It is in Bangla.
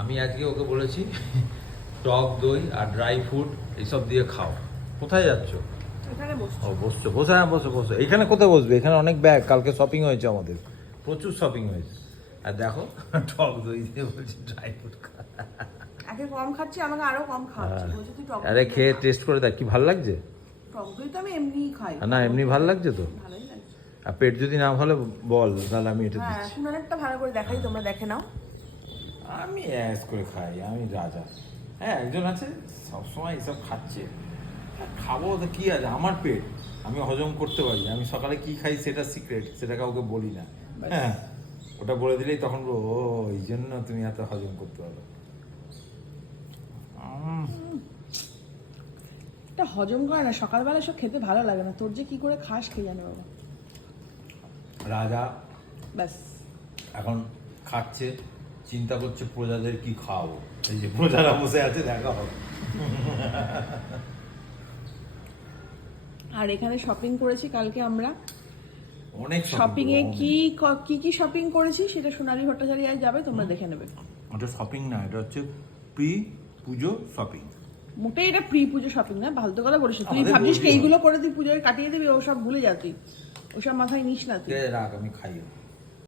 আমি আজকে ওকে বলেছি টক দই আর ড্রাই ফ্রুট এইসব দিয়ে খাও। কোথায় যাচ্ছ? এখানে বসছো? ও বসছো, বসে, হ্যাঁ বসো বসো। এখানে কোথায় বসবে? এখানে অনেক ব্যাগ, কালকে শপিং হয়েছে আমাদের, প্রচুর শপিং হয়েছে। আর দেখো টক দই দিয়ে বলছি ড্রাই ফ্রুট খা। আগে কম খাচ্ছি, আমাকে আরো কম খাওয়াচ্ছি। বলছে তুই টক দই আরে খেয়ে খা। টেস্ট করে দেখ কি ভালো লাগছে। টক দই তো আমি এমনিই খাই। না এমনি ভালো লাগছে তো। ভালোই লাগছে। আর পেট যদি না ভালো বল, তাহলে আমি এটা হ্যাঁ, দিচ্ছি। এখন অনেকটা ভালো করে দেখাই, তোমরা দেখে নাও। আমি অ্যাস করে খাই, আমি রাজা। হ্যাঁ একজন আছে সবসময় এসব খাচ্ছে, খাবো তো কি আছে, আমার পেট, আমি হজম করতে পারি। আমি সকালে কি খাই সেটা সিক্রেট, সেটা কাউকে বলি না। হ্যাঁ ওটা বলে দিলেই তখন ও এই জন্য তুমি এত হজম করতে পারো। এটা হজম করে না, সকালবেলা সব খেতে ভালো লাগে না। তোর যে কি করে খাস কে জানে বাবা। রাজা ব্যাস। এখন খাচ্ছে, চিন্তা করছে প্রজাদের কি খাওয়াবো। এই যে প্রজারা বসে আছে দেখা হবে। আর এখানে শপিং করেছি কালকে আমরা। অনেক শপিং এ কি শপিং করেছি সেটা সোনালী ভট্টাচার্য আজ যাবে, তোমরা দেখে নেবে। ওটা শপিং না, এটা হচ্ছে প্রি পুজো শপিং। মোটেই এটা প্রি পুজো শপিং না, ফালতু কথা বলিস না। তুই আমাদের ভাবছিস কি বলবি এইগুলো করে তুই পুজোয় কাটিয়ে দিবি, ওসব ভুলে যা তুই, ওসব মাথায় নিস না তুই। রাখ আমি খাই।